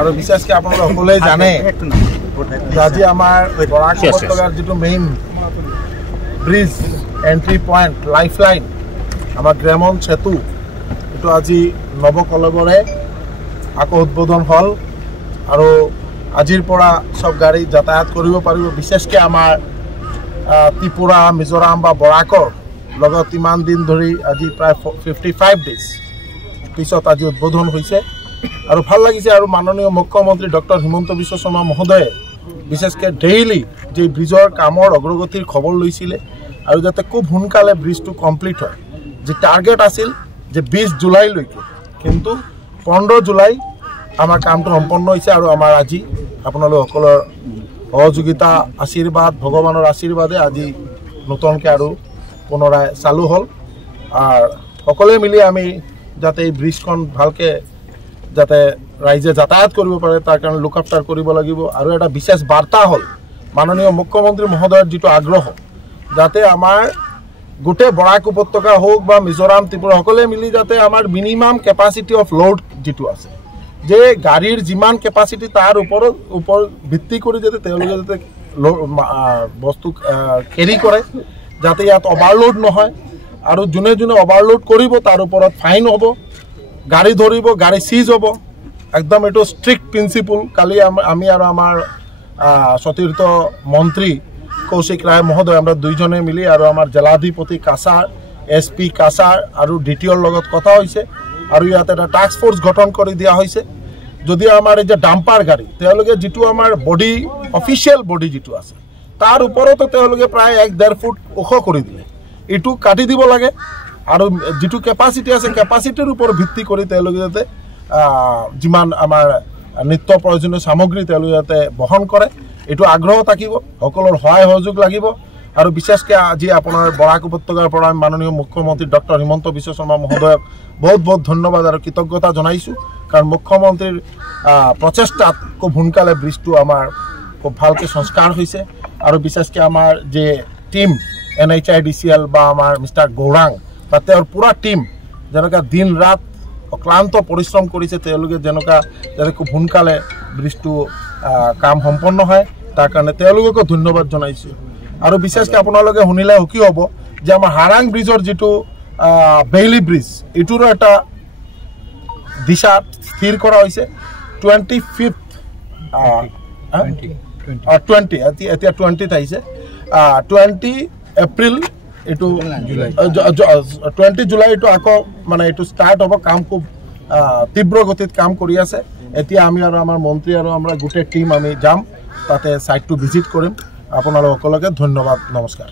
আৰু বিশেষকৈ আপোনালোকে সকলোৱে জানে আজি আমাৰ বৰাক উপত্যকাৰ যিটো main bridge entry point life line আমাৰ গ্ৰামন সেতু এইটো আজি নৱকলবৰে আকৌ উদ্বোধন হ'ল আৰু আজিৰ পৰা সব গাড়ী যাতায়াত কৰিব পাৰিব বিশেষকৈ আমাৰ ত্ৰিপুৰা মিজোৰাম বা বৰাকৰ লগত ইমান দিন ধৰি আজি প্ৰায় 55 ডেজ পিছত আজি উদ্বোধন হৈছে আৰু ভাল লাগিছে আৰু মাননীয় মুখ্যমন্ত্ৰী ডক্টৰ হিমন্ত বিশ্ব শৰ্মা মহোদয়ে বিশেষকৈ ডেইলি যে ব্ৰিজৰ কামৰ অগ্ৰগতিৰ খবৰ লৈছিলে আৰু যাতে খুব সোনকালে ব্ৰিজটো কমপ্লিট হয় যে টাৰ্গেট আছিল যে 20 জুলাইলৈকে কিন্তু 15 জুলাই আমাৰ কামটো সম্পন্ন হৈছে আৰু আমাৰ আজি আপোনালোক সকলৰ সহযোগিতা আশীৰ্বাদ ভগৱানৰ আশীৰ্বাদে আজি নতুনকৈ আৰু পুনৰাই চালু হ'ল আৰু সকলোৱে মিলি আমি যাতে এই ব্ৰিজখন ভালকৈ যাতে ৰাইজে যাতায়াত কৰিব পাৰে তাৰ কাৰণে লুক আফটাৰ কৰিব লাগিব আৰু এটা বিশেষ বাৰ্তা হ'ল মাননীয় মুখ্যমন্ত্ৰী মহোদয়ৰ যিটো আগ্ৰহ যাতে আমাৰ গোটেই বৰাক উপত্যকা হোক বা মিজোৰাম ত্ৰিপুৰা সকলোৱে মিলি যাতে আমাৰ মিনিমাম কেপাচিটি অফ লোড যিটো আছে যে গাড়ীৰ যিমান কেপাচিটি তাৰ ওপৰত ভিত্তি কৰি যাতে তেওঁলোকে যাতে বস্তু কেৰি কৰে যাতে ইয়াত অভাৰলোড নহয় আৰু যোনে যোনে অভাৰলোড কৰিব তাৰ ওপৰত ফাইন হ'ব গাড়ী ধৰিব গাড়ী সিজ হ'ব একদম এইটো ষ্ট্ৰিক্ট প্ৰিন্সিপল কালি আমি আৰু আমাৰ সতীৰ্থ মন্ত্ৰী কৌশিক ৰায় মহোদয় আমৰা দুইজনে মিলি আৰু আমাৰ জিলাধিপতি কাছাৰ SP কাছাৰ আৰু DTOৰ লগত কথা হৈছে আৰু ইয়াত এটা টাস্ক ফোৰ্স গঠন কৰি দিয়া হৈছে যদি আমাৰ এই যে ডাম্পাৰ গাড়ী তেওঁলোকে যিটো আমাৰ বডি অফিচিয়েল বডি যিটো আছে তাৰ ওপৰতো তেওঁলোকে প্ৰায় 1.5 ফুট ওখ কৰি দিলে এটু কাটি দিব লাগে আৰু যিটো কেপাসিটি আছে কেপাসিটিৰ ওপৰত ভিত্তি কৰি তেওঁলোকে যাতে যিমান আমাৰ নিত্য প্ৰয়োজনীয় সামগ্ৰী তেওঁলোকে যাতে বহন কৰে এটু আগ্ৰহ থাকিব সকলৰ সহায় সহযোগ লাগিব আৰু বিশেষকৈ আজি আপোনাৰ বৰাক উপত্যকাৰ পৰা মাননীয় মুখ্যমন্ত্ৰী ডক্টৰ হিমন্ত বিশ্ব শৰ্মা মহোদয়ক বহুত বহুত ধন্যবাদ আৰু কৃতজ্ঞতা জনাইছো কাৰণ মুখ্যমন্ত্ৰীৰ প্ৰচেষ্টাত খুব সোনকালে ব্ৰিজটো আমাৰ খুব ভালকৈ সংস্কাৰ হৈছে আৰু বিশেষকৈ আমাৰ যে টিম NHIDCL বা আমাৰ মিষ্টাৰ গৌৰাং বা তেওঁৰ পুৰা টিম যেনেকৈ দিন ৰাত অক্লান্ত পৰিশ্ৰম কৰিছে তেওঁলোকে যেনেকৈ যাতে খুব সোনকালে ব্ৰিজটো কাম সম্পন্ন হয় তাৰ কাৰণে তেওঁলোককো ধন্যবাদ জনাইছো আৰু বিশেষকৈ আপোনালোকে শুনিলে কি হ'ব যে আমাৰ হাৰাং ব্ৰিজৰ যিটো বেইলি ব্ৰিজ এটোৰ এটা দিশা স্থিৰ কৰা হৈছে 25th 20 এতিয়া 20th আহিছে 20 এপ্ৰিল এটো 20 জুলাই এটো আকৌ মানে এটো ষ্টাৰ্ট হ'ব কাম খুব তীব্ৰ গতিত কাম কৰি আছে এতিয়া আমি আৰু আমাৰ মন্ত্ৰী আৰু আমৰা গোটেই টিম আমি যাম তাতে সাইটটো ভিজিট কৰিম আপোনালোক সকলোকে ধন্যবাদ নমস্কাৰ।